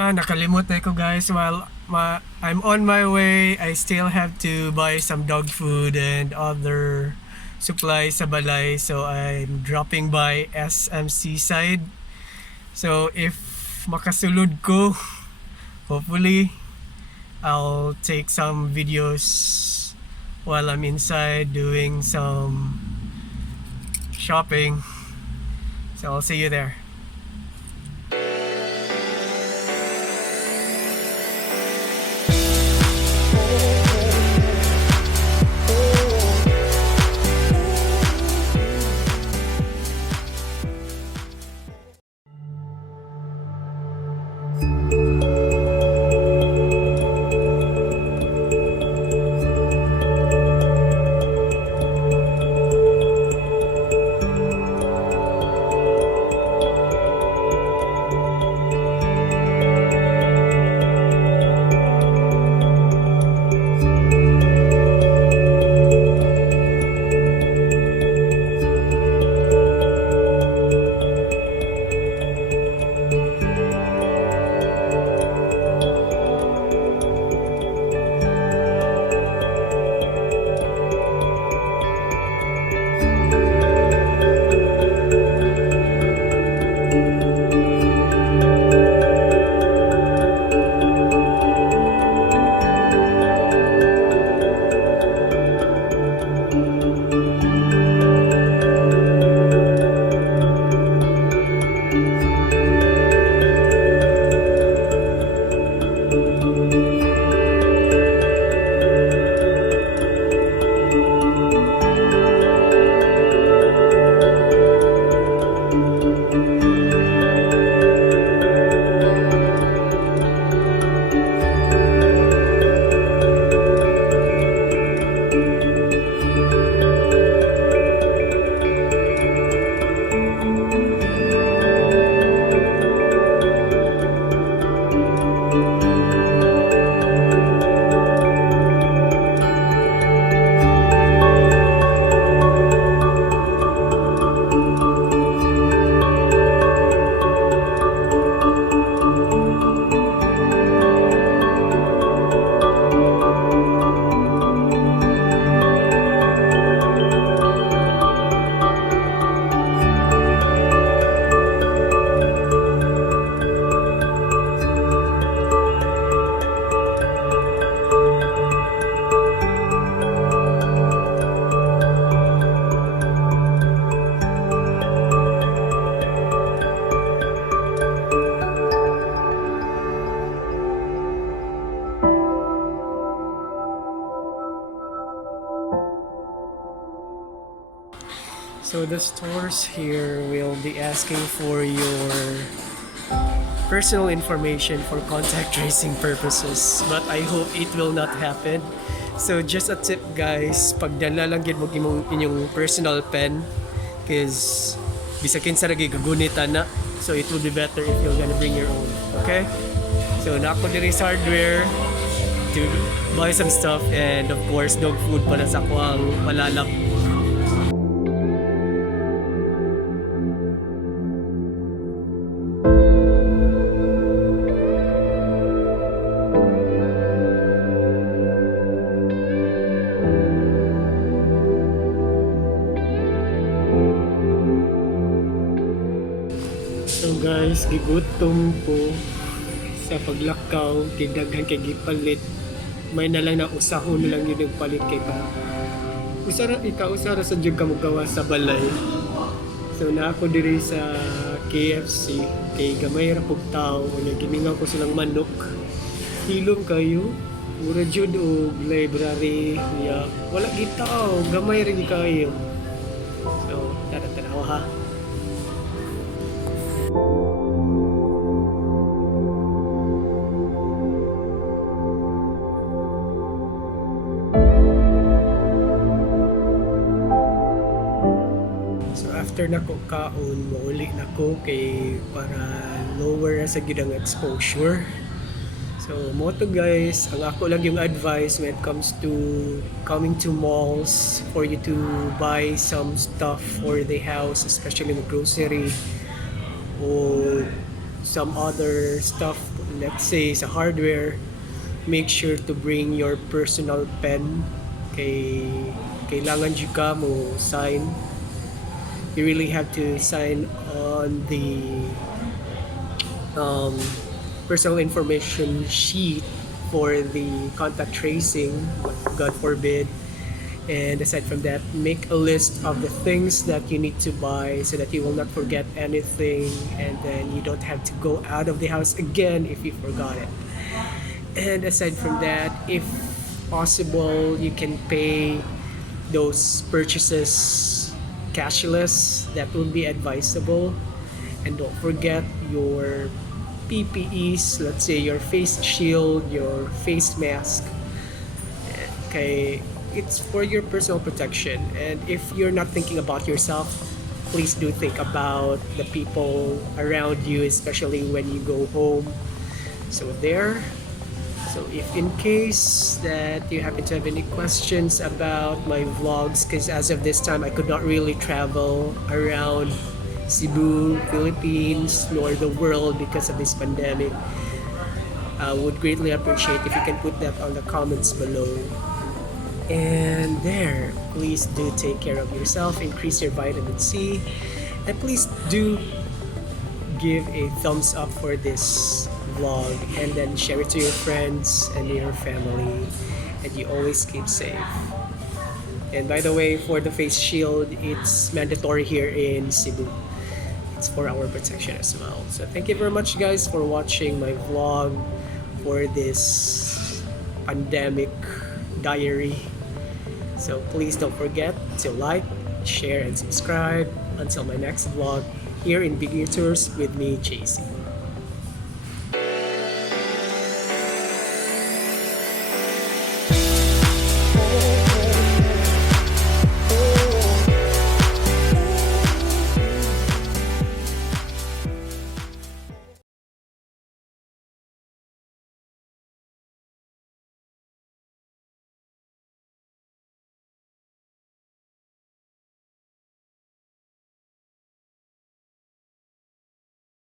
Nakalimot na ko guys. While I'm on my way, I still have to buy some dog food and other supplies sa balay. So I'm dropping by SM Seaside. So if makasulod ko, hopefully I'll take some videos while I'm inside doing some shopping. So I'll see you there. So the stores here will be asking for your personal information for contact tracing purposes, but I hope it will not happen. So just a tip guys, pagdala lang gid mo inyong personal pen because bisakin sa lagi gagunitan na. So it will be better if you're gonna bring your own. Okay? So nako diri sa hardware to buy some stuff, and of course dog food para sa ako ang malalak. So guys, gigutom po sa paglakaw, kidaghan kay gipalit. May na lang na usahon lang yun yung palit kay pa. Usara sa jud ka magawa sa balay. So na ako diri sa KFC kay gamay ra pug tawo, nagimingaw ko silang manok. Hilom kayo, mura jud og library niya. Wala gitaw, gamay ra gi kayo. So tara-tanaw ha. After nako kaon, mauli nako kay para lower sa gidang exposure. So mo to guys, ang ako lang yung advice when it comes to coming to malls for you to buy some stuff for the house, especially the grocery o some other stuff, let's say sa hardware, make sure to bring your personal pen. Kay kailangan jud ka mo sign. You really have to sign on the um, personal information sheet for the contact tracing, God forbid. And aside from that, make a list of the things that you need to buy so that you will not forget anything, and then you don't have to go out of the house again if you forgot it. And aside from that, if possible, you can pay those purchases cashless. That would be advisable. And don't forget your PPEs, let's say your face shield, your face mask. Okay, it's for your personal protection. And if you're not thinking about yourself, please do think about the people around you, especially when you go home. So there. So if in case that you happen to have any questions about my vlogs, because as of this time I could not really travel around Cebu, Philippines, nor the world because of this pandemic, I would greatly appreciate if you can put that on the comments below. And there, please do take care of yourself, increase your vitamin C, and please do give a thumbs up for this vlog, and then share it to your friends and your family, and you always keep safe. And by the way, for the face shield, it's mandatory here in Cebu. It's for our protection as well. So thank you very much guys for watching my vlog for this pandemic diary. So please don't forget to like, share, and subscribe. Until my next vlog here in Becuase with me, JC.